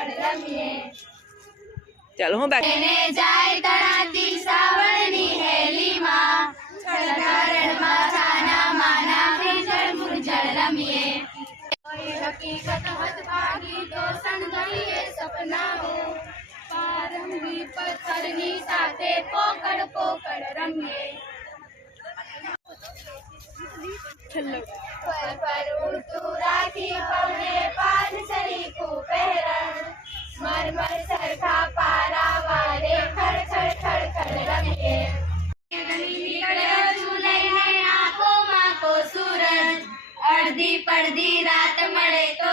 પોકળ રમીએ. ચાલો હું બાકી એને જાય તણાતી સાવણની હેલીમાં, રણમાં છાના માના ગુંજળ ગુંજળ રમીએ. કોઈ હકીકત હદભાગી તો સણગણીએ સપનાઓ, પારંગી પથ્થરની સાથે પોકળ પોકળ રમીએ. પર ઉડતું રાખી પગલે પાનસરી પહેરણ, મરમર સરખા પારા વારે ખડખડ ખડખડ રમીએ. નીકળ્યો છું લઈને આંખોમાં કો સૂરજ, અડધી પડધી રાત મળે તો